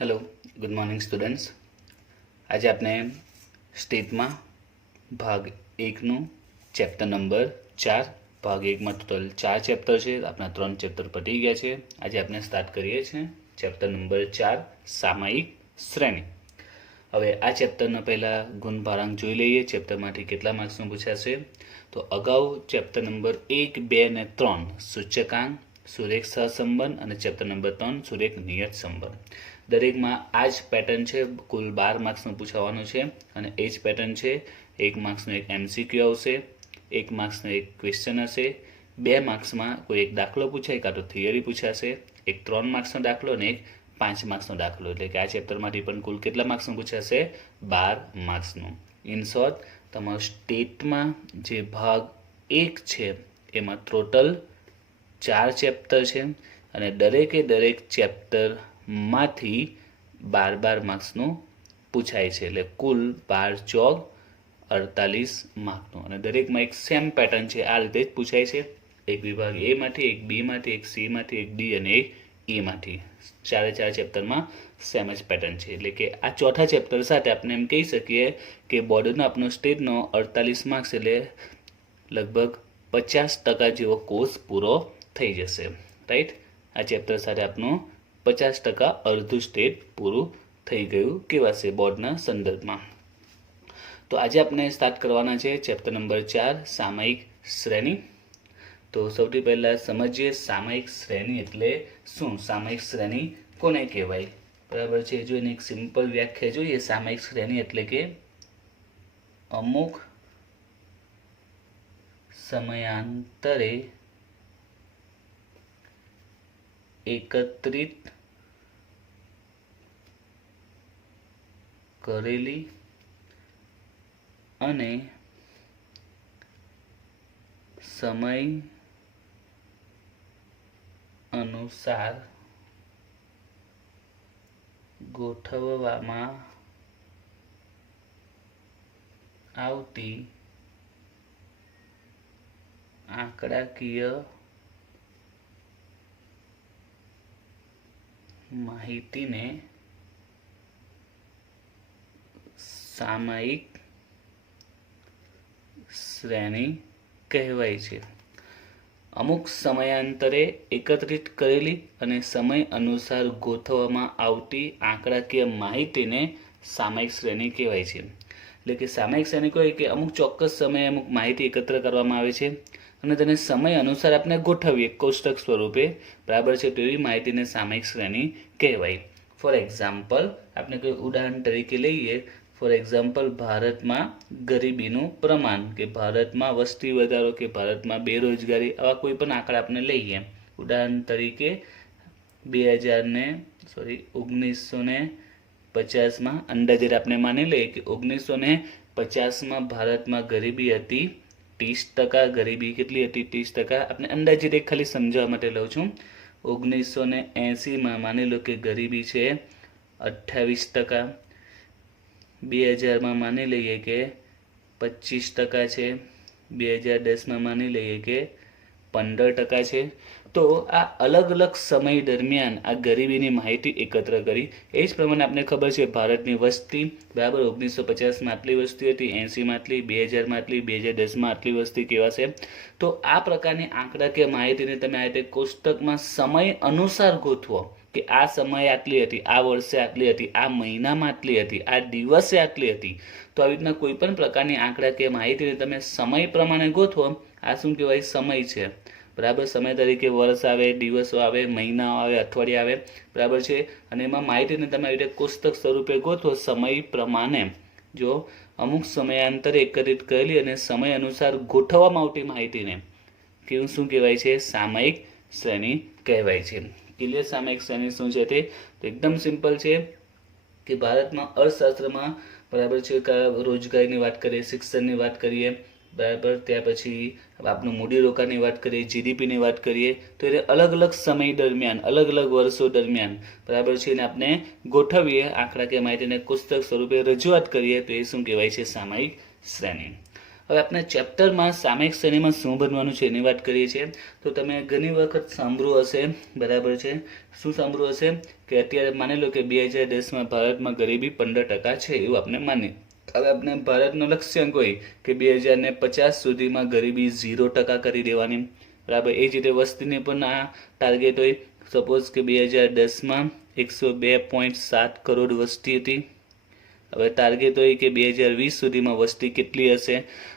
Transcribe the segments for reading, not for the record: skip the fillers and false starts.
Hello, good morning students. આજે આપણે સ્ટેટમાં ભાગ એકનું ચેપ્ટર નંબર 4 ભાગ એકમાં ટોટલ 4 ચેપ્ટર છે. આપણા 3 ચેપ્ટર પતી ગયા છે. આજે આપણે સ્ટાર્ટ કરીએ છીએ ચેપ્ટર નંબર 4 સામયિક શ્રેણી. હવે આ ચેપ્ટરના પહેલાં ગુણભારાંક જોઈ લઈએ. ચેપ્ટરમાંથી કેટલા માર્ક્સનું પૂછાશે. તો અગાઉ ચેપ્ટર નંબર 1, 2 અને 3 સૂચકાંક, સુરેખ સહસંબંધ અને ચેપ્ટર નંબર 3 સુરેખ નિયત સંબંધ. દરેકમાં આ જ પેટર્ન છે. કુલ 12 માર્ક્સનું પૂછાવાનું છે અને એ જ પેટર્ન છે. 1 માર્ક્સનો એક MCQ આવશે, 1 માર્ક્સનો એક ક્વેશ્ચન હશે, 2 માર્ક્સમાં કોઈ એક દાખલો પૂછાય કાં તો થિયરી પૂછાશે, એક 3 માર્ક્સનો દાખલો અને એક 5 માર્ક્સનો દાખલો. એટલે કે આ ચેપ્ટરમાંથી પણ કુલ કેટલા માર્ક્સનું પૂછાશે? 12 માર્ક્સનું. ઇન શોર્ટ, તમારું સ્ટેટમાં જે ભાગ 1 છે એમાં ટોટલ 4 ચેપ્ટર છે અને દરેક ચેપ્ટર માંથી 12 માર્ક્સનું પૂછાય છે. એટલે કુલ 12 ચોક 48 માર્કનું. અને દરેકમાં એક સેમ પેટર્ન છે. આ રીતે જ પૂછાય છે. એક વિભાગ એ માંથી, એક બી માંથી, એક સી માંથી, એક ડી અને એક ઈ માંથી. 4 ચેપ્ટરમાં સેમ જ પેટર્ન છે. એટલે કે આ ચોથા ચેપ્ટર સાથે આપણે એમ કહી શકીએ કે બોર્ડનો આપણો સ્ટેટનો 48 માર્ક્સ એટલે લગભગ 50% જેવો કોર્સ પૂરો થઈ જશે. રાઈટ. આ ચેપ્ટર સાથે આપણું 50% અડધું સ્ટેટ પૂરું થઈ ગયું કહેવાશે બોર્ડના સંદર્ભમાં. તો આજે આપણે સ્ટાર્ટ કરવાના છે ચેપ્ટર નંબર 4 સામયિક શ્રેણી. તો સૌથી પહેલાં સમજીએ સામયિક શ્રેણી એટલે શું. સામયિક શ્રેણી કોને કહેવાય? બરાબર છે. જો એની એક સિમ્પલ વ્યાખ્યા જોઈએ. સામયિક શ્રેણી એટલે કે અમુક સમયાંતરે એકત્રિત કરેલી અને સમય અનુસાર ગોઠવવામાં આવતી આંકડાકીય માહિતીને સામયિક શ્રેણી કહેવાય છે. અમુક સમયાંતરે એકત્રિત કરેલી અને સમય અનુસાર ગોઠવવામાં આવતી આંકડાકીય માહિતીને સામયિક શ્રેણી કહેવાય છે. એટલે કે સામયિક શ્રેણી કહેવાય કે અમુક ચોક્કસ સમયે અમુક માહિતી એકત્ર કરવામાં આવે છે અને તેને સમય અનુસાર આપણે ગોઠવીએ કોષ્ટક સ્વરૂપે. બરાબર છે. તેવી માહિતીને સામયિક શ્રેણી કહેવાય. ફોર એક્ઝામ્પલ, આપણે કોઈ ઉદાહરણ તરીકે લઈએ. ફોર એક્ઝામ્પલ, ભારતમાં ગરીબીનું પ્રમાણ કે ભારતમાં વસ્તી વધારો કે ભારતમાં બેરોજગારી, આવા કોઈ પણ આંકડા આપણે લઈએ. ઉદાહરણ તરીકે 1950માં અંદાજે આપણે માની લઈએ કે 1950માં ભારતમાં ગરીબી હતી 30%. ગરીબી કેટલી હતી? 30%. આપણે અંદાજે એક ખાલી સમજાવવા માટે લઉં છું. 1980માં માની લો કે ગરીબી છે 28%. 2000માં માની લઈએ કે 25% છે. 2010માં માની લઈએ કે 15% છે. તો આ અલગ અલગ સમય દરમિયાન આ ગરીબીની માહિતી એકત્ર કરી. એ જ પ્રમાણે આપણે ખબર છે ભારતની વસ્તી, બરાબર, 1950માં આટલી વસ્તી હતી, 80માં આટલી, 2000માં આટલી, 2010માં આટલી વસ્તી કહેવાશે. તો આ પ્રકારની આંકડાકીય માહિતીને તમે આ રીતે કોષ્ટકમાં સમય અનુસાર ગોઠવો કે આ સમયે આટલી હતી, આ વર્ષે આટલી હતી, આ મહિનામાં આટલી હતી, આ દિવસે આટલી હતી. તો આવી રીતના કોઈ પણ પ્રકારની આંકડાકીય માહિતીને તમે સમય પ્રમાણે ગોઠવો. આ શું કહેવાય? સમય છે. બરાબર. સમય તરીકે વર્ષ આવે, દિવસો આવે, મહિનાઓ આવે, અઠવાડિયા આવે. બરાબર છે. અને એમાં માહિતીને તમે આવી રીતે કોષ્ટક સ્વરૂપે ગોઠવો સમય પ્રમાણે. જો અમુક સમયાંતરે એકત્રિત કરેલી અને સમય અનુસાર ગોઠવવામાં આવતી માહિતીને કેવું શું કહેવાય છે? સામયિક શ્રેણી કહેવાય છે. ક્લિયર? સામયિક શ્રેણી શું છે તે એકદમ સિમ્પલ છે કે ભારતમાં અર્થશાસ્ત્રમાં, બરાબર છે, રોજગારીની વાત કરીએ, શિક્ષણની વાત કરીએ, બરાબર, ત્યાર પછી આપણું મૂડીરોકાણની વાત કરીએ, જીડીપીની વાત કરીએ, તો એ અલગ અલગ સમય દરમિયાન, અલગ અલગ વર્ષો દરમિયાન, બરાબર છે, એને આપણે ગોઠવીએ, આંકડાકીય માહિતીને કોષ્ટક સ્વરૂપે રજૂઆત કરીએ તો એ શું કહેવાય છે? સામયિક શ્રેણી. હવે આપણે ચેપ્ટરમાં સામયિક શ્રેણીમાં શું બનવાનું છે એની વાત કરીએ છીએ તો તમે ઘણી વખત સાંભળ્યું હશે, બરાબર છે, શું સાંભળ્યું હશે કે અત્યારે માની લો કે 2010માં ભારતમાં ગરીબી 15% છે એવું આપણે માનીએ. હવે આપણે ભારતનો લક્ષ્યાંક હોય કે 2050 સુધીમાં ગરીબી 0% કરી દેવાની, બરાબર. એ જ રીતે વસ્તીની પણ આ ટાર્ગેટ હોય. સપોઝ કે 2010માં 102.7 કરોડ વસ્તી હતી. હવે ટાર્ગેટ હોય કે 2020 સુધીમાં વસ્તી કેટલી હશે.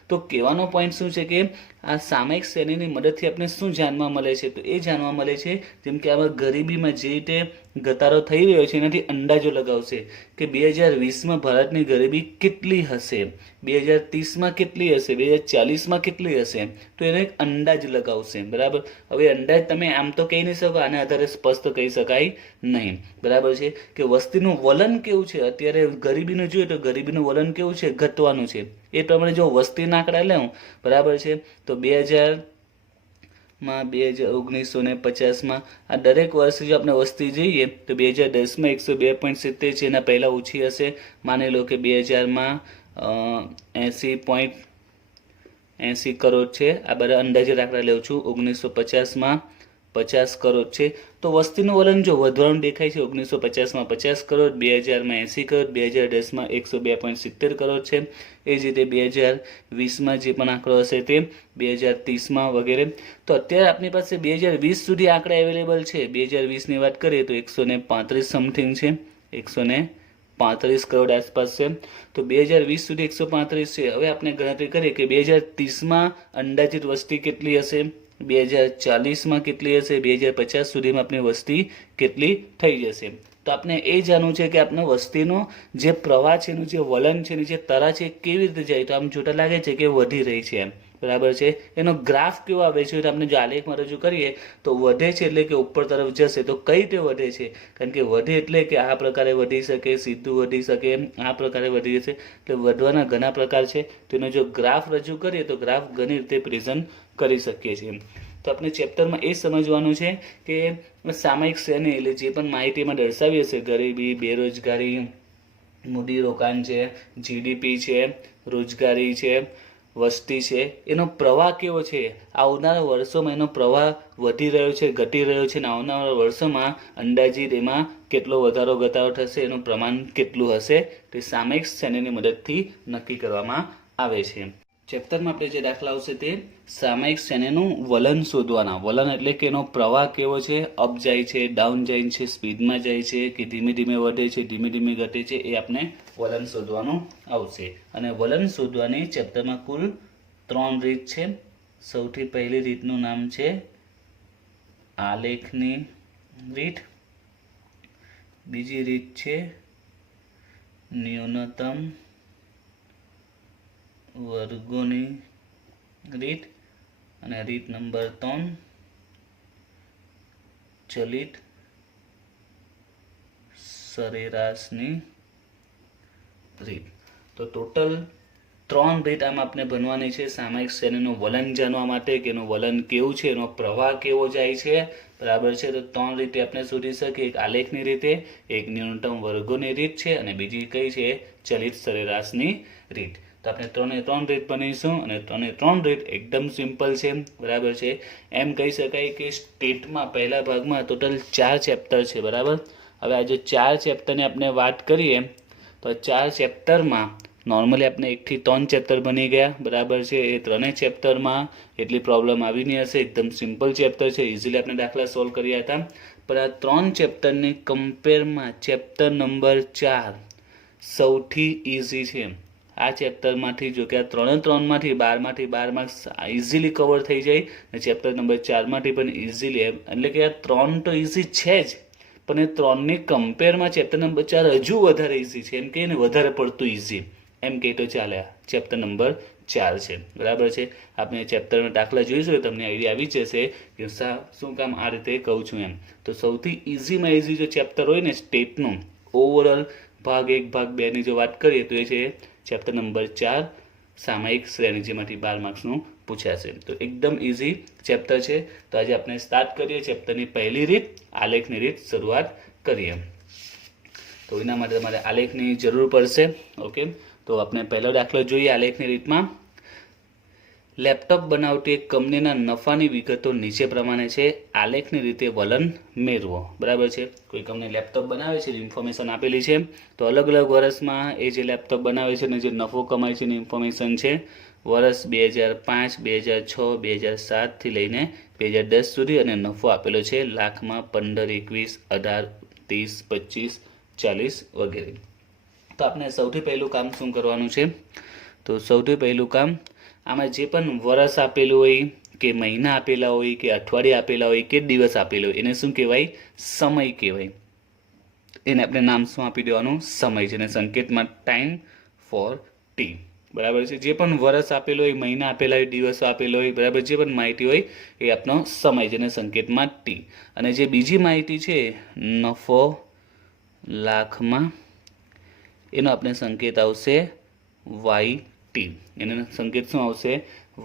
તો કહેવાનો પોઈન્ટ શું છે કે આ સામયિક શ્રેણીની મદદથી આપણે શું જાણવા મળે છે, તો એ જાણવા મળે છે જેમ કે આમાં ગરીબીમાં જે રીતે ઘટાડો થઈ રહ્યો છે એનાથી અંદાજો લગાવશે કે 2020માં ભારતની ગરીબી કેટલી હશે, 2030માં કેટલી હશે, 2040માં કેટલી હશે, તો એનો એક અંદાજ લગાવશે, બરાબર. હવે અંદાજ તમે આમ તો કહી નહીં શકો, આના આધારે સ્પષ્ટ કહી શકાય નહીં, બરાબર છે. કે વસ્તીનું વલણ કેવું છે, અત્યારે ગરીબીનું જોઈએ તો ગરીબીનું વલણ કેવું છે, ઘટવાનું છે. એ પ્રમાણે જો વસ્તીના આંકડા લેવું, બરાબર છે, તો 1950માં આ દરેક વર્ષે જો આપણે વસ્તી જોઈએ તો 2010માં 102.70 છે, એના પહેલાં ઓછી હશે. માની લો કે 2000માં 80 કરોડ છે. આ બધા અંદાજે આંકડા લઉં છું. 1950માં 50 કરોડ છે. તો વસ્તીનું વલણ જો વધવાનું દેખાય છે. 1950માં 50 કરોડ, 2000માં 80 કરોડ, 2010માં 102.70 કરોડ છે. એ જ રીતે 2020માં જે પણ આંકડો હશે તે 2030માં વગેરે. તો અત્યારે આપણી પાસે 2020 સુધી આંકડા અવેલેબલ છે. 2020ની વાત કરીએ તો 135 સમથિંગ છે, 135 કરોડ આસપાસ છે. તો 2020 સુધી 135 છે. હવે આપણે ગણતરી કરીએ કે 2030માં અંદાજિત વસ્તી કેટલી હશે, 2040માં કેટલી હશે, 2050 સુધીમાં આપણી વસ્તી કેટલી થઈ જશે. તો આપણે એ જાણવું છે કે આપણે વસ્તીનો જે પ્રવાહ છે, એનું જે વલણ છે, એની જે તરા છે કેવી રીતે જાય. તો આમ જોતા લાગે છે કે વધી રહી છે એમ, બરાબર છે. એનો ગ્રાફ કેવો આવે છે તો આપણે જો આલેખમાં રજૂ કરીએ તો વધે છે એટલે કે ઉપર તરફ જશે. તો કઈ રીતે વધે છે, કારણ કે વધે એટલે કે આ પ્રકારે વધી શકે, સીધું વધી શકે, આ પ્રકારે વધી જશે. એટલે વધવાના ઘણા પ્રકાર છે. તો એનો જો ગ્રાફ રજૂ કરીએ તો ગ્રાફ ઘણી રીતે પ્રેઝન્ટ કરી શકીએ છીએ. તો આપણે ચેપ્ટરમાં એ સમજવાનું છે કે સામયિક શ્રેણી એટલે જે પણ માહિતીમાં દર્શાવી હશે, ગરીબી, બેરોજગારી, મૂડીરોકાણ છે, જીડીપી છે, રોજગારી છે, વસ્તી છે, એનો પ્રવાહ કેવો છે, આવનારા વર્ષોમાં એનો પ્રવાહ વધી રહ્યો છે, ઘટી રહ્યો છે, અને આવનારા વર્ષોમાં અંદાજિત એમાં કેટલો વધારો ઘટાડો થશે, એનું પ્રમાણ કેટલું હશે, તે સામયિક શ્રેણીની મદદથી નક્કી કરવામાં આવે છે. ચેપ્ટરમાં આપણે જે દાખલા આવશે તે સામયિક શ્રેણીનું વલણ શોધવાના. વલણ એટલે કે એનો પ્રવાહ કેવો છે, અપ જાય છે, ડાઉન જાય છે, સ્પીડમાં જાય છે કે ધીમે ધીમે વધે છે, ધીમે ધીમે ઘટે છે, એ આપણે વલણ શોધવાનું આવશે. અને વલણ શોધવાની ચેપ્ટરમાં કુલ 3 રીત છે. સૌથી પહેલી રીતનું નામ છે આલેખની રીત. બીજી રીત છે ન્યૂનતમ વર્ગોની રીત. અને રીત નંબર 3 ચલિત સરેરાશની રીત. તો ટોટલ 3 રીત આમ આપણે ભણવાની છે સામયિક શ્રેણીનું વલણ જાણવા માટે, કે એનું વલણ કેવું છે, એનો પ્રવાહ કેવો જાય છે, બરાબર છે. તો 3 રીતે આપણે શોધી શકીએ. એક આલેખની રીતે, એક ન્યૂનતમ વર્ગોની રીત છે, અને બીજી કઈ છે, ચલિત સરેરાશની રીત. તો આપણે 3 રીત ભણીશું, અને 3 રીત એકદમ સિમ્પલ છે, બરાબર છે. એમ કહી શકાય કે સ્ટેટમાં પહેલા ભાગમાં ટોટલ 4 ચેપ્ટર છે, બરાબર. હવે આ જે 4 ચેપ્ટરની આપણે વાત કરીએ તો 4 ચેપ્ટરમાં નોર્મલી આપણે 1 થી 3 ચેપ્ટર બની ગયા, બરાબર છે. એ 3 ચેપ્ટરમાં એટલી પ્રોબ્લેમ આવી નહીં હશે, એકદમ સિમ્પલ ચેપ્ટર છે, ઇઝીલી આપણે દાખલા સોલ્વ કર્યા હતા. પણ આ 3 ચેપ્ટરની કમ્પેરમાં ચેપ્ટર નંબર 4 સૌથી ઇઝી છે. આ ચેપ્ટરમાંથી જો કે આ 3માંથી 12 માર્ક્સ ઇઝીલી કવર થઈ જાય, અને ચેપ્ટર નંબર 4માંથી પણ ઇઝીલી, એટલે કે આ 3 તો ઇઝી છે જ, પણ એ 3ની કમ્પેરમાં ચેપ્ટર નંબર 4 હજુ વધારે ઇઝી છે, એમ કહીએ ને વધારે પડતું ઇઝી, એમ કહે તો ચાલે. ચેપ્ટર નંબર 4 છે, બરાબર છે. આપણે ચેપ્ટરના દાખલા જોઈશું, તમને આઈડિયા આવી જશે કે શું કામ આ રીતે કહું છું એમ. તો સૌથી ઇઝીમાં ઇઝી જો ચેપ્ટર હોય ને સ્ટેટનું ઓવરઓલ ભાગ 1 ભાગ 2ની જો વાત કરીએ તો એ છે ચેપ્ટર નંબર 4 સામયિક શ્રેણી, જેમાંથી 12 માર્ક્સનું પૂછાશે. તો એકદમ ઇઝી ચેપ્ટર છે. તો આજે આપણે સ્ટાર્ટ કરીએ ચેપ્ટરની પહેલી રીત, આલેખની રીત શરૂઆત કરીએ. તો એના માટે તમારે આલેખની જરૂર પડશે. ઓકે, તો આપણે પહેલો દાખલો જોઈએ આલેખની રીતમાં. લેપટોપ બનાવતી એક કંપનીના નફાની વિગતો નીચે પ્રમાણે છે, આલેખની રીતે વલણ મેળવો. બરાબર છે. કોઈ કંપની લેપટોપ બનાવે છે, ઇન્ફોર્મેશન આપેલી છે, તો અલગ અલગ વર્ષમાં એ જે લેપટોપ બનાવે છે અને જે નફો કમાય છે એની ઇન્ફોર્મેશન છે. વર્ષ 2005, 2006, 2007થી લઈને 2010 સુધી, અને નફો આપેલો છે લાખમાં 15, 21, 18, 30, 25, 40 વગેરે. તો આપણે સૌથી પહેલું કામ શું કરવાનું છે? તો સૌથી પહેલું કામ, આમાં જે પણ વર્ષ આપેલું હોય કે મહિના આપેલા હોય કે અઠવાડિયા આપેલા હોય કે દિવસ આપેલો હોય એને શું કહેવાય? સમય કહેવાય. એને આપણે નામ શું આપી દેવાનું? સમય. જેને સંકેતમાં ટાઈમ ફોર ટી. બરાબર છે. જે પણ વર્ષ આપેલો હોય, મહિના આપેલા હોય, દિવસો આપેલો હોય, બરાબર, જે પણ માહિતી હોય એ આપનો સમય, જેને સંકેતમાં ટી. અને જે બીજી માહિતી છે નફો લાખમાં, એનો આપણે સંકેત આવશે વાય ટી. એનો સંકેત શું આવશે?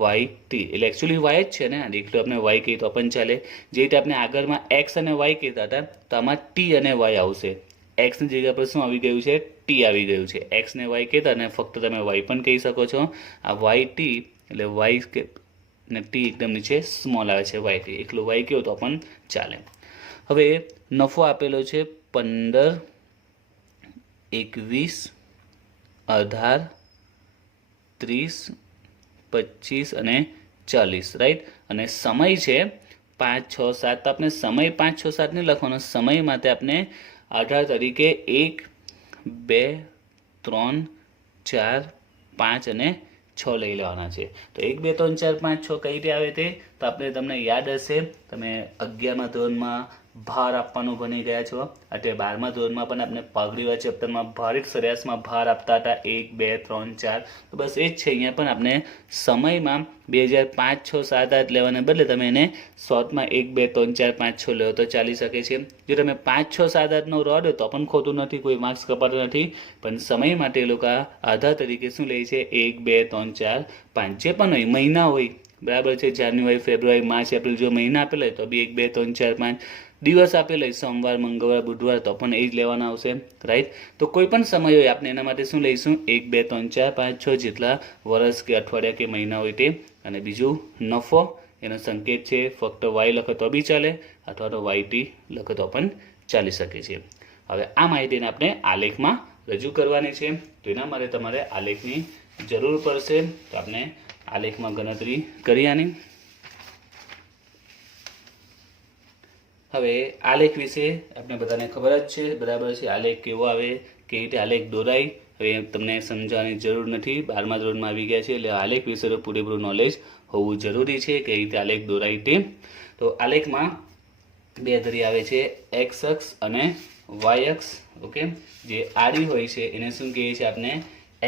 Y T. એટલે એકચ્યુઅલી વાય જ છે ને, એકલો આપણે વાય કહીએ તો પણ ચાલે. જે રીતે આપણે આગળમાં એક્સ અને વાય કહેતા હતા, તો આમાં ટી અને વાય આવશે. એક્સની જગ્યા પર શું આવી ગયું છે? ટી આવી ગયું છે. એક્સ ને વાય કહેતા અને ફક્ત તમે વાય પણ કહી શકો છો. આ વાય ટી એટલે વાય કે ને ટી એકદમ નીચે સ્મોલ આવે છે, વાય ટી. એકલું વાય કહો તો પણ ચાલે. હવે નફો આપેલો છે 15, 21, 18, 30, 25 અને 40, રાઈટ. અને સમય છે 5, 6, 7. તો આપણે સમય 5, 6, 7 નહીં લખવાનો. સમય માટે આપણે 18 તરીકે 1, 2, 3, 4, 5 અને 6 લઈ લેવાના છે. તો 1, 2, 3, 4, 5, 6 કઈ રીતે આવે તે? તો આપણે તમને યાદ હશે, તમે 11મા ધોરણમાં ભાર આપવાનું ભણી ગયા છો. અત્યારે 12મા ધોરણમાં પણ આપણે પાઘડીવા ચેપ્ટરમાં ભારિત સરેરાશમાં ભાર આપતા હતા, 1, 2, 3, 4. તો બસ એ જ છે. અહીંયા પણ આપણે સમયમાં 2005, 6, 7, 8 લેવાને બદલે તમે એને શોર્ટમાં 1, 2, 3, 4, 5, 6 લેવો તો ચાલી શકે છે. જો તમે 5, 6, 7, 8 નો રોડ તો પણ ખોટું નથી, કોઈ માર્ક્સ કપાતો નથી. પણ સમય માટે એ લોકો આધાર તરીકે શું લે છે? 1, 2, 3, 4, 5. જે પણ હોય, મહિના હોય, બરાબર છે, જાન્યુઆરી, ફેબ્રુઆરી, માર્ચ, એપ્રિલ, જો મહિના આપેલા હોય તો બી 1, 2, 3, 4, 5. દિવસ આપેલો હોય સોમવાર, મંગળવાર, બુધવાર, તો પણ એ જ લેવાના આવશે, રાઈટ. તો કોઈ પણ સમય હોય આપણે એના માટે શું લઈશું? 1, 2, 3, 4, 5, 6 જેટલા વર્ષ કે અઠવાડિયા કે મહિના હોય તે. અને બીજું નફો, એનો સંકેત છે ફક્ત વાય લખો તો બી ચાલે, અથવા તો વાય ટી લખો તો પણ ચાલી શકે છે. હવે આ માહિતીને આપણે આલેખમાં રજૂ કરવાની છે. તો એના માટે તમારે આલેખની જરૂર પડશે. તો આપણે આલેખમાં ગણતરી કરી આની. હવે આલેખ વિશે આપણે બધાને ખબર જ છે, બરાબર છે. આલેખ કેવો આવે, કેવી રીતે આલેખ દોરાય, હવે તમને સમજાવવાની જરૂર નથી. 12મા ધોરણમાં આવી ગયા છે, એટલે આલેખ વિશે તો પૂરેપૂરું નોલેજ હોવું જરૂરી છે, કઈ રીતે આલેખ દોરાય તે. તો આલેખમાં બે ધરી આવે છે, એક્સ અક્ષ અને વાય અક્ષ. ઓકે. જે આડી હોય છે એને શું કહીએ છીએ આપણે?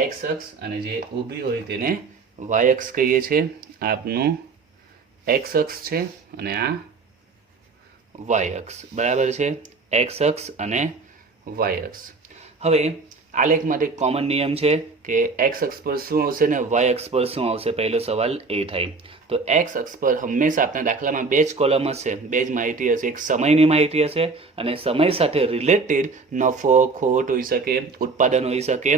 એક્સ અક્ષ. અને જે ઊભી હોય તેને વાય અક્ષ કહીએ છીએ. આપનું એક્સ અક્ષ છે અને આ વાય અક્ષ, બરાબર છે. એક્સ અક્ષ અને વાય અક્ષ. હવે આલેખ માટે કોમન નિયમ છે કે એક્સ અક્ષ પર શું આવશે ને વાય અક્ષ પર શું આવશે? પહેલો સવાલ એ થાય. તો એક્સ અક્ષ પર હંમેશા આપણા દાખલામાં બે જ કોલમ હશે, બે જ માહિતી હશે. એક સમયની માહિતી હશે અને સમય સાથે રિલેટેડ નફો, ખોટ હોઈ શકે, ઉત્પાદન હોઈ શકે,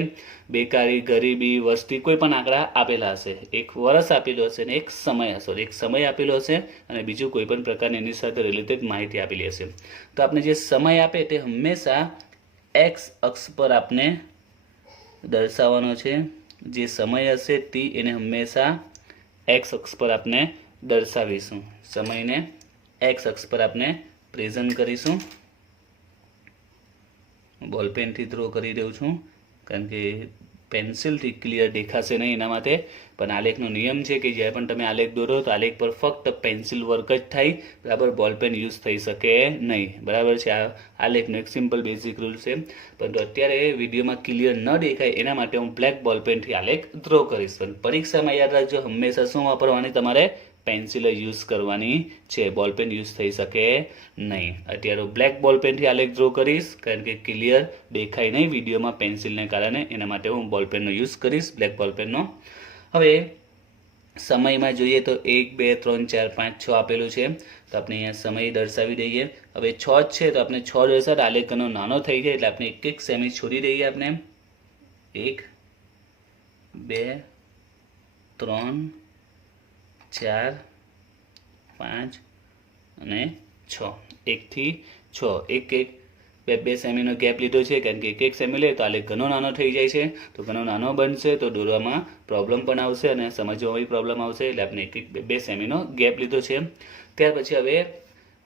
બેકારી, ગરીબી, વસ્તી, કોઈ પણ આંકડા આપેલા હશે. એક વર્ષ આપેલું હશે અને એક સમય હશે. એક સમય આપેલો હશે અને બીજું કોઈ પણ પ્રકારની એની સાથે રિલેટેડ માહિતી આપેલી હશે. તો આપણે જે સમય આપે તે હંમેશા એક્સ અક્ષ પર આપણે દર્શાવવાનો છે. જે સમય હશે ટી એને હંમેશા એક્સ અક્ષ પર આપણે દર્શાવીશું. સમયને એક્સ અક્ષ પર આપણે પ્રેઝન્ટ કરીશું. બોલપેનથી ડ્રો કરી દઉં છું, કારણ કે પેન્સિલથી ક્લિયર દેખાશે નહીં એના માટે. પણ આલેખનો નિયમ છે કે જ્યારે પણ તમે આલેખ દોરો તો આલેખ પર ફક્ત પેન્સિલ વર્ક જ થાય, બરાબર. બોલપેન યુઝ થઈ શકે નહીં, બરાબર છે. આ આલેખનો એક સિમ્પલ બેઝિક રૂલ છે. પરંતુ અત્યારે વિડીયોમાં ક્લિયર ન દેખાય એના માટે હું બ્લેક બોલપેનથી આલેખ ડ્રો કરીશ. પણ પરીક્ષામાં યાદ રાખજો, હંમેશા શું વાપરવાની? તમારે પેન્સિલ યુઝ કરવાની છે, બોલપેન યુઝ થઈ શકે નહીં. અત્યારે બ્લેક બોલપેનથી આલેખ ડ્રો કરીશ, કારણ કે ક્લિયર દેખાય નહીં વિડીયોમાં પેન્સિલને કારણે. એના માટે હું બોલપેનનો યુઝ કરીશ, બ્લેક બોલપેનનો. હવે સમયમાં જોઈએ તો 1, 2, 3, 4, 5, 6 આપેલું છે. તો આપણે અહીંયા સમય દર્શાવી દઈએ. હવે 6 જ છે તો આપણે 6 દર્શાવ, આલેખનો નાનો થઈ જાય એટલે આપણે એક એક સેમી છોડી દઈએ. આપણે 1, 2, 3, 4 5 અને 6, 1 થી 6, એક બે સેમીનો ગેપ લીધો છે, કારણ કે એક સેમી લે તો આલેખ ઘણો નાનો થઈ જાય છે, તો ઘણો નાનો બનશે તો દોરવામાં પ્રોબ્લેમ પણ આવશે અને સમજવામાં બી પ્રોબ્લેમ આવશે, એટલે આપણે એક બે સેમીનો ગેપ લીધો છે. ત્યાર પછી હવે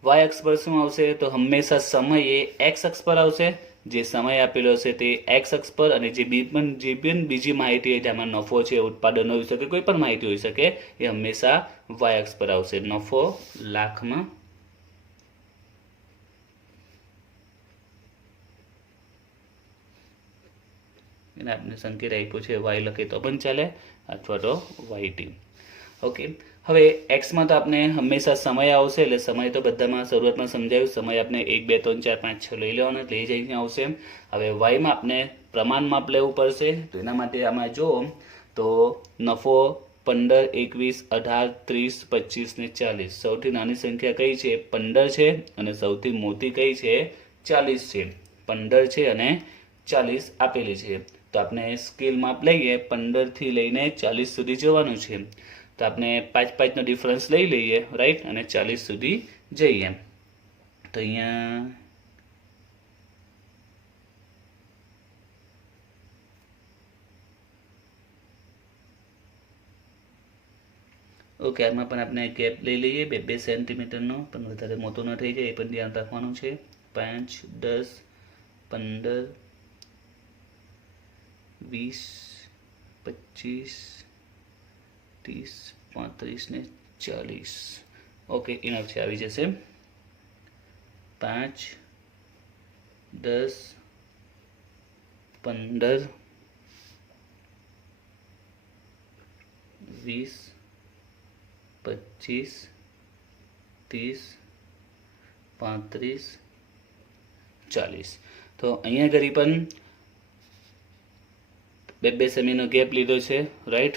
વાય અક્ષ પર શું આવશે, તો હંમેશા સમય એ એક્સ અક્ષ પર આવશે, જે સમય આપેલો હશે તે એક્સ અક્ષ પર, અને જે પણ બીજી માહિતી હોય જેમાં નફો છે, ઉત્પાદન હોઈ શકે, કોઈ પણ માહિતી હોઈ શકે, એ હંમેશા વાય અક્ષ પર આવશે. નફો લાખમાં એને આપણે સંકેત આપ્યો છે વાય લખે તો પણ ચાલે, અથવા તો વાય ટી. ઓકે, હવે એક્સમાં તો આપણે હંમેશા સમય આવશે, એટલે સમય તો બધામાં શરૂઆતમાં સમજાવ્યું, સમય આપણે 1 2 3 4 5 6 લઈ લેવાનો, લઈ જઈને આવશે. હવે વાયમાં આપણે પ્રમાણ માપ લેવું પડશે, તો એના માટે આમાં જો તો નફો 15 21 18 30 25 ને 40, સૌથી નાની સંખ્યા કઈ છે 15 છે, અને સૌથી મોટી કઈ છે 40 છે. 15 છે અને 40 આપેલી છે, તો આપણે સ્કેલ માપ લઈએ 15 થી લઈને 40 સુધી જવાનું છે, તો આપણે 5 નો ડિફરન્સ લઈ લઈએ, રાઈટ, અને 40 સુધી જઈએ. તો અહીંયા ઓકે, આમાં પણ આપણે ગેપ લઈ લઈએ 2 સેન્ટીમીટરનો, પણ વધારે મોટો ન થઈ જાય એ પણ ધ્યાન રાખવાનું છે. 5 10 15 20 25 30 35 ને 40. ઓકે, ઇનફ છે, આવી જશે. 5 10 15 20 25 30 35 40. તો અહીંયા ઘડી પણ 2 સેમીનો ગેપ લીધો છે, રાઈટ.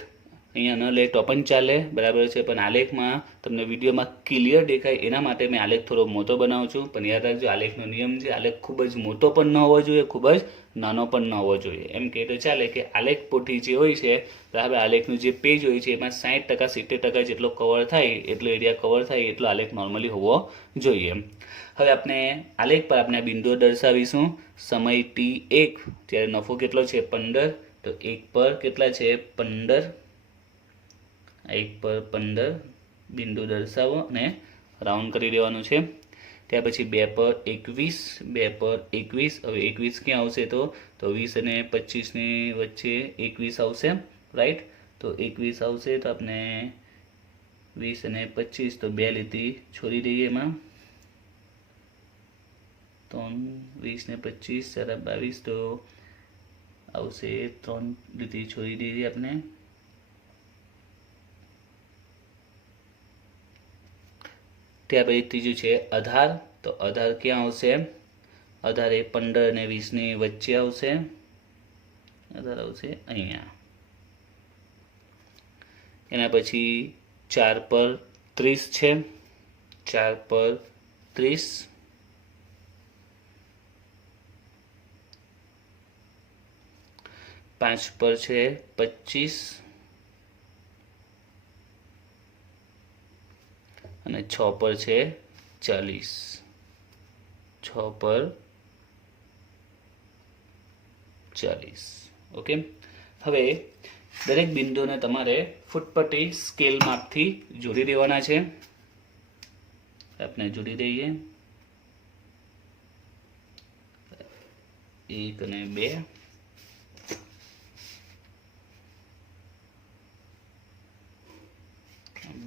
અહીંયા ન લે તો પણ ચાલે, બરાબર છે, પણ આલેખમાં તમને વિડીયોમાં ક્લિયર દેખાય એના માટે મેં આલેખ થોડો મોટો બનાવું છું. પણ યાદ રાખજો, આલેખનો નિયમ છે, આલેખ ખૂબ જ મોટો પણ ન હોવો જોઈએ, ખૂબ જ નાનો પણ ન હોવો જોઈએ. એમ કહે તો ચાલે કે આલેખ પોથી જે હોય છે, બરાબર, આલેખનું જે પેજ હોય છે એમાં 60% 70% જેટલો કવર થાય, એટલો એરિયા કવર થાય, એટલો આલેખ નોર્મલી હોવો જોઈએ. હવે આપણે આલેખ પર આપણે બિંદુઓ દર્શાવીશું. સમય T1 ત્યારે નફો કેટલો છે 15, તો 1 પર કેટલા છે 15, 1 પર 15 બિંદુ દર્શાવો અને રાઉન્ડ કરી દેવાનું છે. ત્યાર પછી 2 પર 21, 2 પર 21, હવે 21 ક્યાં આવશે, તો 20 અને 25 ની વચ્ચે 21 આવશે, રાઈટ. તો 21 આવશે, તો આપણે 20 અને 25, તો 2 લીટી છોડી દઈએ એમાં, 3 20 ને 25 સારા 22, તો આવશે 3 લીટી છોડી દઈએ આપણે. ત્યાર પછી ત્રીજું છે આધાર, તો આધાર ક્યાં આવશે, આધાર એ 15 અને 20 ની વચ્ચે આવશે, આધાર આવશે અહીંયા. એના પછી 4 પર 30 છે, 4 પર 30, 5 પર છે 25, અને 6 પર છે 40, 6 પર 40. ઓકે, હવે દરેક બિંદુને તમારે ફૂટપટ્ટી સ્કેલ માપથી જોડી દેવાના છે. આપણે જોડી દઈએ 1 અને 2,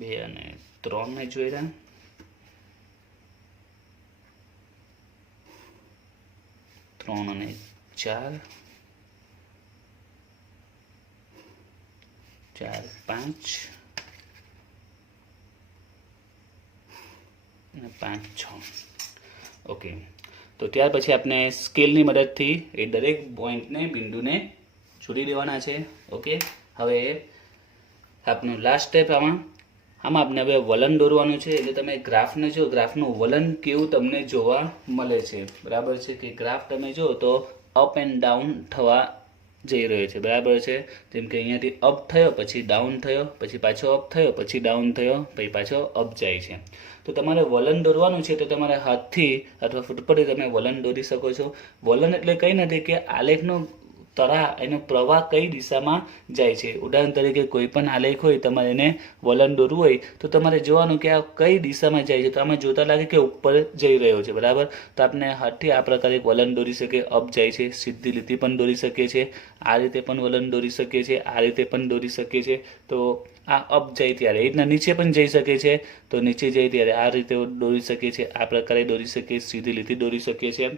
2 અને 3 ને જોડ્યા, 3 અને 4, 4 5 અને 5 6. ઓકે, તો ત્યાર પછી આપણે સ્કેલની મદદથી એ દરેક પોઈન્ટને બિંદુને જોડી દેવાના છે. ઓકે, હવે આપનું લાસ્ટ સ્ટેપ આમાં આપણે હવે વલણ દોરવાનું છે. એટલે તમે ગ્રાફને જો, ગ્રાફનું વલણ કેવું તમને જોવા મળે છે, બરાબર છે, કે ગ્રાફ તમે જો તો અપ એન્ડ ડાઉન થવા જઈ રહ્યો છે, બરાબર છે. જેમ કે અહીંયાથી અપ થયો, પછી ડાઉન થયો, પછી પાછો અપ થયો, પછી ડાઉન થયો, પછી પાછો અપ જાય છે. તો તમારે વલણ દોરવાનું છે તો તમારે હાથથી અથવા ફૂટ પરથી તમે વલણ દોરી શકો છો. વલણ એટલે કંઈ નથી કે આલેખનો તરાહ, એનો પ્રવાહ કઈ દિશામાં જાય છે. ઉદાહરણ તરીકે કોઈ પણ આલેખ હોય, તમારે એને વલણ દોરવું હોય તો તમારે જોવાનું કે આ કઈ દિશામાં જાય છે. તો આમાં જોતા લાગે કે ઉપર જઈ રહ્યો છે, બરાબર. તો આપણે હાથથી આ પ્રકારે વલણ દોરી શકીએ. અપ જાય છે, સીધી લીટી પણ દોરી શકીએ છીએ, આ રીતે પણ વલણ દોરી શકીએ છીએ, આ રીતે પણ દોરી શકીએ છીએ. તો આ અપ જાય ત્યારે એ રીતના નીચે પણ જઈ શકે છે, તો નીચે જાય ત્યારે આ રીતે દોરી શકીએ છીએ, આ પ્રકારે દોરી શકીએ, સીધી લીટી દોરી શકીએ છીએ.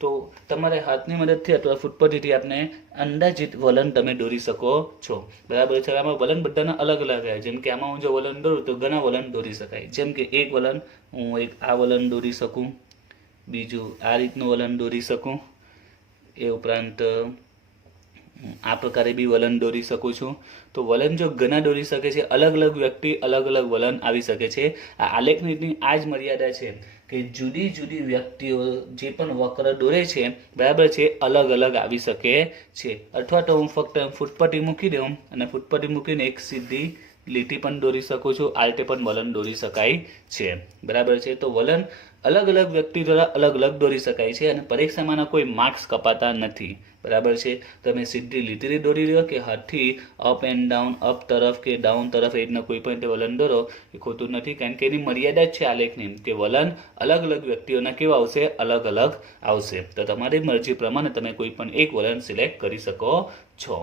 તો તમારે હાથની મદદથી અથવા ફૂટ પરથી આપણે અંદાજિત વલણ તમે દોરી શકો છો, બરાબર છે. આમાં વલણ બધાના અલગ અલગ હોય. જેમ કે આમાં હું જો વલણ દોરું તો ઘણા વલણ દોરી શકાય. જેમ કે એક વલણ હું એક આ વલણ દોરી શકું, બીજું આ રીતનું વલણ દોરી શકું, એ ઉપરાંત આ પ્રકારે બી વલણ દોરી શકું છું. તો વલણ જો ઘણા દોરી શકે છે, અલગ અલગ વ્યક્તિ અલગ અલગ વલણ આવી શકે છે. આ આલેખની આ જ મર્યાદા છે કે જુદી જુદી વ્યક્તિઓ જે પણ વક્ર દોરે છે, બરાબર છે, અલગ અલગ આવી શકે છે. અથવા તો હું ફક્ત ફૂટપટ્ટી મૂકી દઉં અને ફૂટપટ્ટી મૂકીને એક સીધી લીટી પણ દોરી શકું છું. આ રીતે પણ વલણ દોરી શકાય છે, બરાબર છે. તો વલણ અલગ અલગ વ્યક્તિ દ્વારા અલગ અલગ દોરી શકાય છે અને પરીક્ષામાંના કોઈ માર્ક્સ કપાતા નથી, બરાબર છે. તમે સીધી લીટી દોરી લો કે હાથથી અપ એન્ડ ડાઉન, અપ તરફ કે ડાઉન તરફ, એ રીતના કોઈ પણ રીતે વલણ દોરો એ ખોટું નથી, કારણ કે એની મર્યાદા જ છે આલેખની કે વલણ અલગ અલગ વ્યક્તિઓના કેવા આવશે, અલગ અલગ આવશે. તો તમારી મરજી પ્રમાણે તમે કોઈ પણ એક વલણ સિલેક્ટ કરી શકો છો.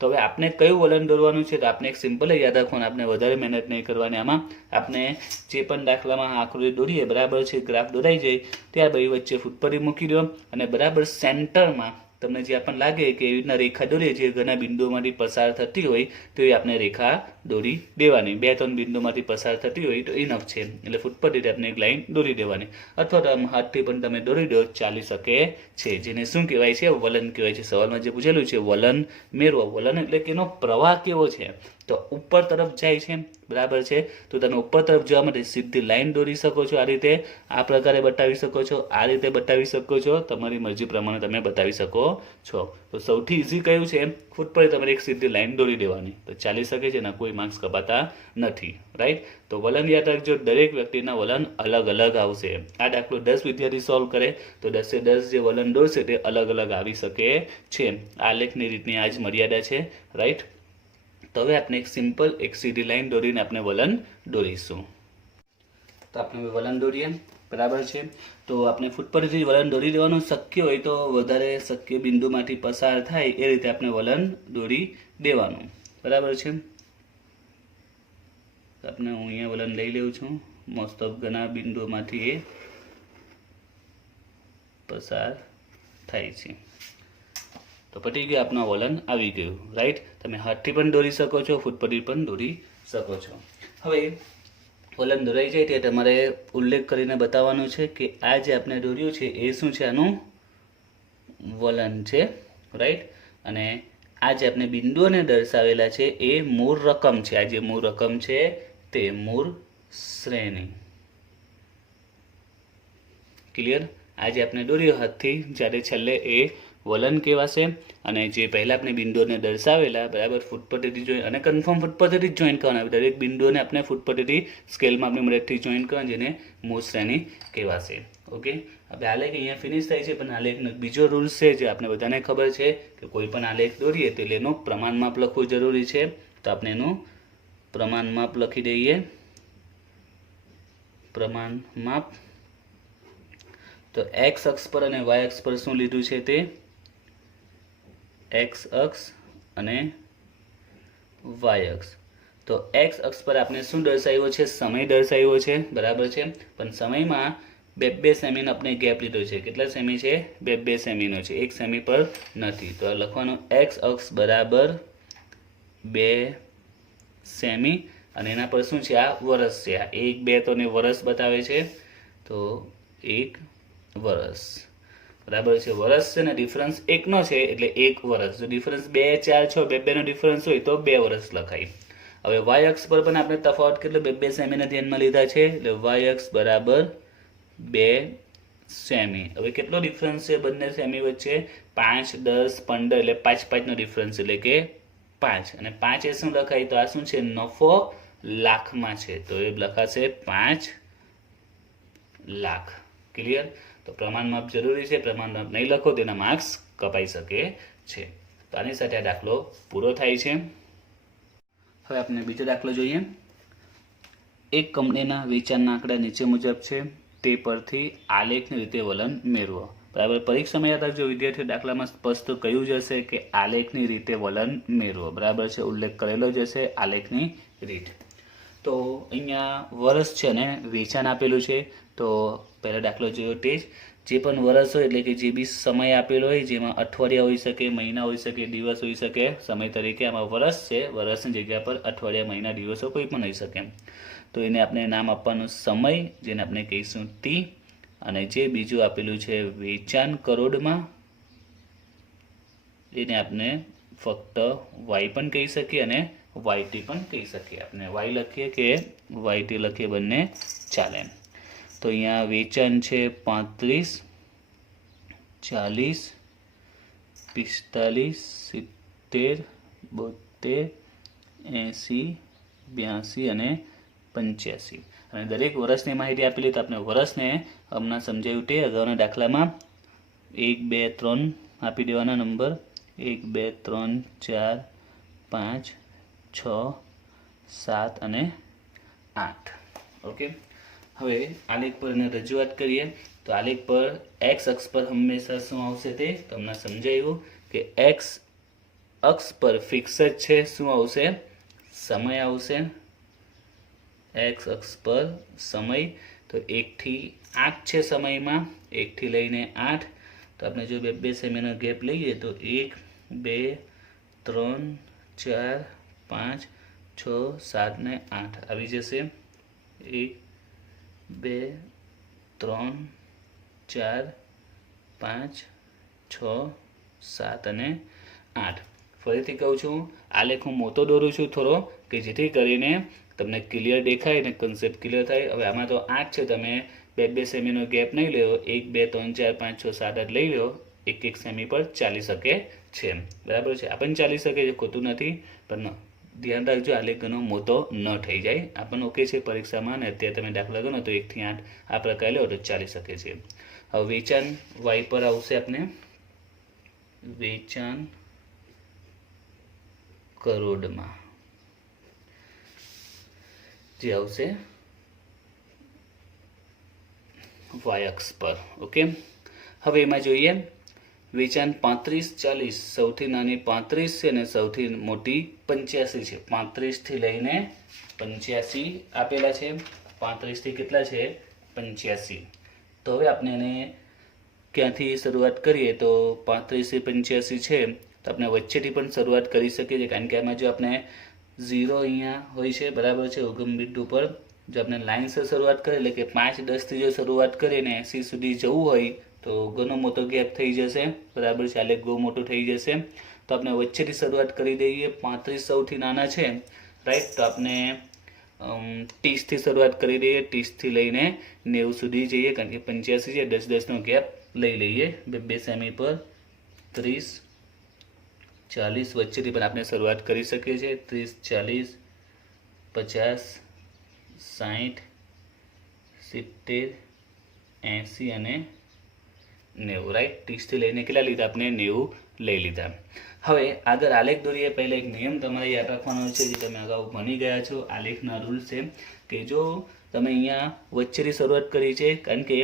તો હવે આપણે કયું વલણ દોરવાનું છે તો આપણે એક સિમ્પલ યાદ રાખવાનું, આપણે વધારે મહેનત નહીં કરવાની. આમાં આપણે જે પણ દાખલામાં આકૃતિ દોરીએ, બરાબર છે, ગ્રાફ દોરાઈ જાય ત્યાર પછી વચ્ચે ફૂટપટ્ટી મૂકી દો અને બરાબર સેન્ટરમાં તમને જે આપણને લાગે કે એવી રીતના રેખા દોરીએ જે ઘણા બિંદુઓમાંથી પસાર થતી હોય તો એ આપણે રેખા દોરી દેવાની. 2-3 બિંદુમાંથી પસાર થતી હોય તો ઇનફ છે, એટલે ફૂટપટ્ટીથી આપણે એક લાઈન દોરી દેવાની. અથવા તો આમ હાથથી પણ તમે દોરી દો, ચાલી શકે છે. જેને શું કહેવાય છે, વલણ કહેવાય છે. સવાલમાં જે પૂછેલું છે વલણ મેળવો. વલણ એટલે કે એનો પ્રવાહ કેવો છે, તો ઉપર તરફ જાય છે, બરાબર છે. તો તમે ઉપર તરફ જવા માટે સીધી લાઈન દોરી શકો છો, આ રીતે આ પ્રકારે બતાવી શકો છો, આ રીતે બતાવી શકો છો, તમારી મરજી પ્રમાણે તમે બતાવી શકો છો. તો સૌથી ઇઝી કયું છે, ફૂટ પર તમારે એક સીધી લાઈન દોરી દેવાની, તો ચાલી શકે છે, એના કોઈ માર્ક્સ કપાતા નથી, રાઈટ. તો વલણ યાદ રાખજો, દરેક વ્યક્તિના વલણ અલગ અલગ આવશે. આ દાખલો 10 વિદ્યાર્થી સોલ્વ કરે તો 10 જે વલણ દોરશે તે અલગ અલગ આવી શકે છે. આ લેખની રીતની આ જ મર્યાદા છે, રાઈટ. તો હવે આપણે એક સિમ્પલ એક સીધી લાઈન દોરીને આપણે વલણ દોરીશું. તો આપણે વલણ દોરીએ, બરાબર છે. તો આપણે ફૂટ પરથી વલણ દોરી દેવાનું. શક્ય હોય તો વધારે શક્ય બિંદુમાંથી પસાર થાય એ રીતે આપણે વલણ દોરી દેવાનું, બરાબર છે. આપણે હું અહીંયા વલણ લઈ લઉં છું. મોસ્ટ ઓફ ઘણા બિંદુઓમાંથી એ પસાર થાય છે. તો પતી ગયું, આપણા વલણ આવી ગયું, રાઈટ. તમે હાથથી પણ દોરી શકો છો, ફૂટ પરથી પણ દોરી શકો છો. હવે વલણ દોરાઈ જાય તે તમારે ઉલ્લેખ કરીને બતાવવાનું છે કે આ જે આપણે દોર્યું છે એ શું છે, આનું વલણ છે, રાઈટ. અને આ જે આપણે બિંદુઓને દર્શાવેલા છે એ મૂળ રકમ છે. આ જે મૂળ રકમ છે તે મૂળ શ્રેણી, ક્લિયર. આ જે આપણે દોર્યું હાથથી, જ્યારે છેલ્લે એ વલણ કહેવાશે. અને જે પહેલા આપણે બિંદુઓને દર્શાવેલા, બરાબર, ફૂટ પરથી જોઈન અને કન્ફર્મ ફૂટ પરથી જ જોઈન કરવાના. દરેક બિંદુઓને આપણે ફૂટ પરથી સ્કેલમાં આપણી મદદથી જોઈન કરવાના, જેને મૂળ શ્રેણી કહેવાશે. ઓકે. હવે આલેખ અહીંયા ફિનિશ થાય છે, પણ આલેખનો બીજો રૂલ્સ છે જે આપણે બધાને ખબર છે કે કોઈ પણ આલેખ દોરીએ તો એનું પ્રમાણ માપ લખવું જરૂરી છે. તો આપણે એનું પ્રમાણ માપ લખી દઈએ. પ્રમાણ માપ. તો એક્સ અક્ષ પર અને વાય અક્ષ પર શું લીધું છે તે એક્સ અક્ષ અને વાય અક્ષ. તો એક્સ અક્ષ પર આપણે શું દર્શાવ્યો છે, સમય દર્શાવ્યો છે, બરાબર છે. પણ સમયમાં 2 સેમીનો આપણે ગેપ લીધો છે. કેટલા સેમી છે, 2 સેમીનો છે, 1 સેમી પર નથી. તો લખવાનું એક્સ અક્ષ બરાબર 2 સેમી અને એના પર શું છે, આ વર્ષ છે. આ 1, 2 તો ને વર્ષ બતાવે છે, તો 1 વર્ષ, બરાબર છે. વર્ષ છે ને ડિફરન્સ 1 નો છે એટલે 1 વર્ષ. જો ડિફરન્સ 2, 4, 6, 2 નો ડિફરન્સ હોય તો 2 વર્ષ લખાય. હવે વાય અક્ષ પર પણ આપણે તફાવત કેટલો 2 સેમીના ધ્યાનમાં લીધા છે, એટલે વાય અક્ષ બરાબર 2 સેમી। હવે કેટલો ડિફરન્સ છે બંને સેમી વચ્ચે? 5, 10, 15 એટલે 5 5નો ડિફરન્સ એટલે કે 5। અને 5 એ શું લખાય? તો આ શું છે? નફો લાખમાં છે, તો એ લખાશે 5 લાખ। ક્લિયર? તો પ્રમાણ માપ જરૂરી છે, પ્રમાણ માપ નહીં લખો તેના માર્ક્સ કપાઈ શકે છે। તો આની સાથે આ દાખલો પૂરો થાય છે। હવે આપણે બીજો દાખલો જોઈએ। એક કંપનીના વેચાણના આંકડા નીચે મુજબ છે, તે પરથી આલેખની રીતે વલણ મેળવો। બરાબર, પરીક્ષામાં યાદ રાખજો વિદ્યાર્થીઓ, દાખલામાં સ્પષ્ટ કહ્યું જ હશે કે આલેખની રીતે વલણ મેળવો। બરાબર છે, ઉલ્લેખ કરેલો જ હશે આલેખની રીત। તો અહીંયા વર્ષ છે ને વેચાણ આપેલું છે। તો પહેલો દાખલો જોયો તે જે પણ વર્ષ હોય એટલે કે જે બી સમય આપેલો હોય, જેમાં અઠવાડિયા હોઈ શકે, મહિના હોઈ શકે, દિવસ હોઈ શકે, સમય તરીકે આમાં વર્ષ છે, વર્ષની જગ્યા પર અઠવાડિયા, મહિના, દિવસો કોઈ પણ હોઈ શકે। તો એને આપણે નામ આપવાનું સમય, જેને આપણે કહીશું ટી, અને જે બીજું આપેલું છે વેચાણ કરોડમાં, એને આપણે ફક્ત વાય પણ કહી શકીએ અને વાયટી પણ કહી શકીએ। આપણે વાય લખીએ કે વાયટી લખીએ, બંને ચાલે। તો અહીંયા વેચાણ છે 35, 40, 45, 70, 72, 80, 82 અને 85। અને દરેક વર્ષની માહિતી આપેલી, તો આપણે વર્ષને હમણાં સમજાવ્યું તે અગાઉના દાખલામાં 1, 2, 3 આપી દેવાના નંબર, 1, 2, 3, 4, 5, 6, 7 અને 8। ઓકે, હવે આલેખ પર એને રજૂઆત કરીએ। તો આલેખ પર એક્સ અક્ષ પર હંમેશા શું આવશે તે તમને સમજાવ્યું કે એક્સ અક્ષ પર ફિક્સ જ છે, શું આવશે? સમય આવશે। એક્સ અક્ષ પર સમય, તો 1 થી 8 છે સમયમાં, 1 થી લઈને 8। તો આપણે જો બે સેમીનો ગેપ લઈએ તો 1, 2, 3, 4, 5, 6, 7 ને 8 આવી જશે। 1, 2, 3, 4, 5, 6, 7 અને 8। ફરીથી કહું છું, આલેખ હું મોટો દોરું છું થોડો, કે જેથી કરીને તમને ક્લિયર દેખાય અને કન્સેપ્ટ ક્લિયર થાય। હવે આમાં તો 8 છે, તમે બે સેમીનો ગેપ નહીં લેવો, 1, 2, 3, 4, 5, 6, 7, 8 લઈ લો, એક સેમી પર ચાલી શકે છે। બરાબર છે, આ પણ ચાલી શકે છે, ખોટું નથી, પણ ધ્યાન રાખજો આલેખ ઘણો મોટો ન થઈ જાય। આ પણ ઓકે છે પરીક્ષામાં, અને અત્યારે તમે દાખલા ગણો તો 1 થી 8 આ પ્રકારે લો તો ચાલી શકે છે। હવે વેચાણ વાય પર આવશે, આપણે વેચાણ કરોડમાં જે આવશે વાય અક્ષ પર। ઓકે, હવે એમાં જોઈએ વેચાણ 35, 40, સૌથી નાની 35 છે અને સૌથી મોટી 85 છે। 35 થી લઈને 85 આપેલા છે, 35 થી કેટલા છે? 85। તો હવે આપણે એને ક્યાંથી શરૂઆત કરીએ? તો 35 થી 85 છે, તો આપણે વચ્ચેથી પણ શરૂઆત કરી શકીએ છીએ, કારણ કે આમાં જો આપણે 0 અહીંયા હોય છે, બરાબર છે, ઉગમ બિંદુ પર જો આપણે લાઇનથી શરૂઆત કરીએ, એટલે કે 5, 10 થી જો શરૂઆત કરીને 80 સુધી જવું હોય તો ઘણો મોટો ગેપ થઈ જશે। બરાબર છે, આલેખ બહુ મોટો થઈ જશે। તો આપણે વચ્ચેથી શરૂઆત કરી દઈએ। 35 સૌથી નાના છે, રાઈટ, તો આપણે 30 થી શરૂઆત કરી દઈએ, 30 થી લઈને 90 સુધી જઈએ, કારણ કે 85 છે, 10 નો ગેપ લઈ લઈએ બે સેમી પર। 30, 40 વચ્ચેથી પણ આપણે શરૂઆત કરી શકીએ છીએ, 30, 40, 50, 60, 70, 80 અને 90। રાઈટ, 30 થી લઈને કેટલા લીધા આપણે? 90 લઈ લીધા। હવે આગળ આલેખ દોરીએ પહેલા એક નિયમ તમારે યાદ રાખવાનો છે, જે તમે અગાઉ ભણી ગયા છો। આલેખના રૂલ છે કે જો તમે અહીંયા વચ્ચેથી શરૂઆત કરી છે, કારણ કે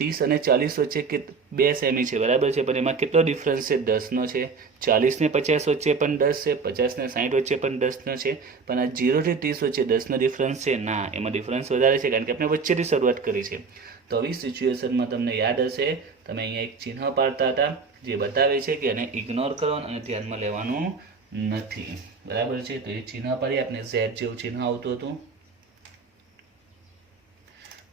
30 અને 40 વચ્ચે કે 2 સેમી છે, બરાબર છે, પણ એમાં કેટલો ડિફરન્સ છે? 10 નો છે। 40 ને 50 વચ્ચે પણ 10 છે, 50 ને 60 વચ્ચે પણ 10 નો છે, પણ આ 0 થી 30 વચ્ચે 10 નો ડિફરન્સ છે ના, એમાં ડિફરન્સ વધારે છે, કારણ કે આપણે વચ્ચેથી શરૂઆત કરી છે। તો આવી સિચ્યુએશનમાં તમને યાદ હશે, તમે અહીંયા એક ચિહ્ન પાડતા હતા, જે બતાવે છે કે એને ઇગ્નોર કરવાનું અને ધ્યાનમાં લેવાનું નથી। બરાબર છે, તો એ ચિહ્ન પાડી આપણે ઝેડ જેવું ચિહ્ન આવતું હતું,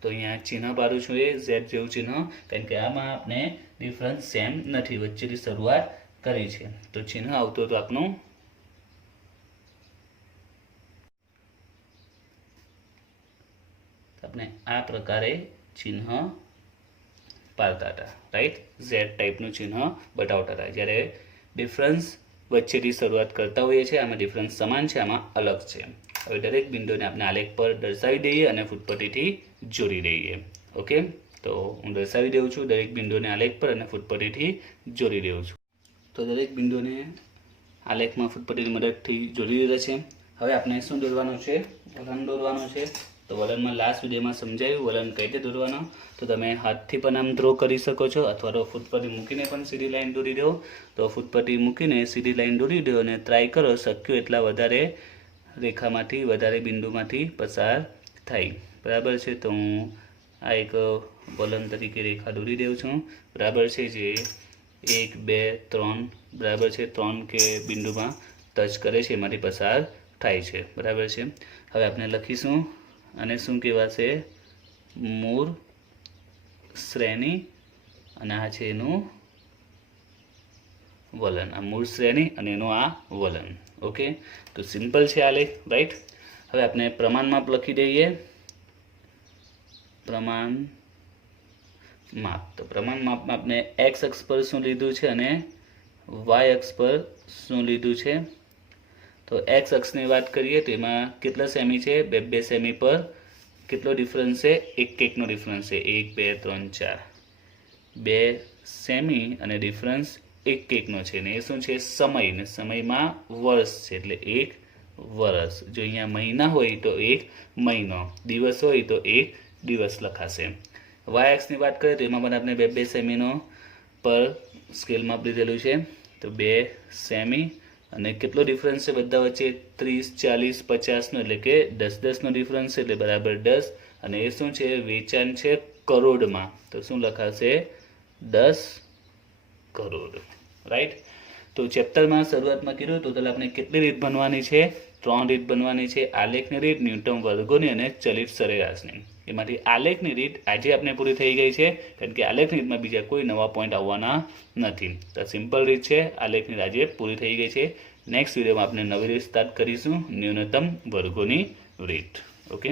તો અહીંયા ચિહ્ન પાડું છું એ ઝેડ જેવું ચિહ્ન, કારણ કે આમાં આપણે ડિફરન્સ સેમ નથી, વચ્ચેથી શરૂઆત કરી છે। તો ચિહ્ન આવતું હતું આપણું આપણે આ પ્રકારે ચિહ્ન પાડતા હતા, રાઈટ. ઝેડ ટાઈપનું ચિહ્ન બતાવતા હતા. જ્યારે ડિફરન્સ વચ્ચેથી શરૂઆત કરતા હોઈએ છીએ, આમાં ડિફરન્સ સમાન છે, આમાં અલગ છે. હવે દરેક બિંદુને આપણે આલેખ પર દર્શાવી દઈએ અને ફૂટપટ્ટીથી જોડી દઈએ. ઓકે, તો હું દર્શાવી દઉં છું દરેક બિંદુને આલેખ પર અને ફૂટપટ્ટીથી જોડી દઉં છું. તો દરેક બિંદુને આલેખમાં ફૂટપટ્ટીની મદદથી જોડી દીધા છે. હવે આપણે શું દોરવાનું છે? વલણ દોરવાનું છે. તો વલણમાં લાસ્ટ વિડીયોમાં સમજાયું વલણ કઈ રીતે દોરવાનું. તો તમે હાથથી પણ આમ ડ્રો કરી શકો છો, અથવા તો ફૂટપટ્ટી મૂકીને પણ સીધી લાઈન દોરી દો. તો ફૂટપટ્ટી મૂકીને સીધી લાઈન દોરી દો અને ટ્રાય કરો શક્ય એટલા વધારે રેખામાંથી, વધારે બિંદુમાંથી પસાર થાય. બરાબર છે. તો હું આ એક વલણ તરીકે રેખા દોરી દઉં છું. બરાબર છે. જે 1 2 3 બરાબર છે, 3 કે બિંદુમાં ટચ કરે છે એમાંથી પસાર થાય છે. બરાબર છે. હવે આપણે લખીશું અને શું કહેવાશે? મૂળ શ્રેણી અને આ છે એનું વલણ. આ મૂળ શ્રેણી અને એનું આ વલણ. ઓકે, તો સિમ્પલ છે આલેખ, રાઈટ. હવે આપણે પ્રમાણ માપ લખી દઈએ. પ્રમાણ માપ. તો પ્રમાણ માપમાં આપણે એક્સ અક્ષ પર શું લીધું છે અને વાય અક્ષ પર શું લીધું છે? તો એક્સ અક્ષની વાત કરીએ તો એમાં કેટલા સેમી છે? 2 સેમી પર. કેટલો ડિફરન્સ છે? 1 નો ડિફરન્સ છે. 1 2 3 4 2 સેમી અને ડિફરન્સ 1 નો છે. ને એ શું છે? સમય. ને સમયમાં વર્ષ છે એટલે 1 વર્ષ. જો અહીંયા મહિના હોય તો 1 મહિનો, દિવસ હોય તો 1 દિવસ લખાશે. વાય એક્સની વાત કરીએ તો એમાં પણ આપણે 2 સેમીનો પર સ્કેલ માપ લીધેલું છે. તો 2 સેમી અને કેટલો ડિફરન્સ છે બધા વચ્ચે? 30 40 50 નો, એટલે કે 10 નો ડિફરન્સ છે, એટલે બરાબર 10. અને એ શું છે? વેચાણ છે કરોડમાં. તો શું લખાશે? 10 કરોડ, રાઈટ. તો ચેપ્ટરમાં શરૂઆતમાં કીધું તો આપણે કેટલી રીત બનવાની છે? 3 રીત બનવાની છે. આલેખની રીત, ન્યૂનતમ વર્ગોની અને ચલિત સરેરાશની. એમાંથી આલેખની રીત આજે આપણે પૂરી થઈ ગઈ છે, કારણ કે આલેખની રીતમાં બીજા કોઈ નવા પોઈન્ટ આવવાના નથી. તો સિમ્પલ રીત છે, આલેખની રીત આજે પૂરી થઈ ગઈ છે. નેક્સ્ટ વિડીયોમાં આપણે નવી રીત સ્ટાર્ટ કરીશું, ન્યૂનતમ વર્ગોની રીત. ઓકે.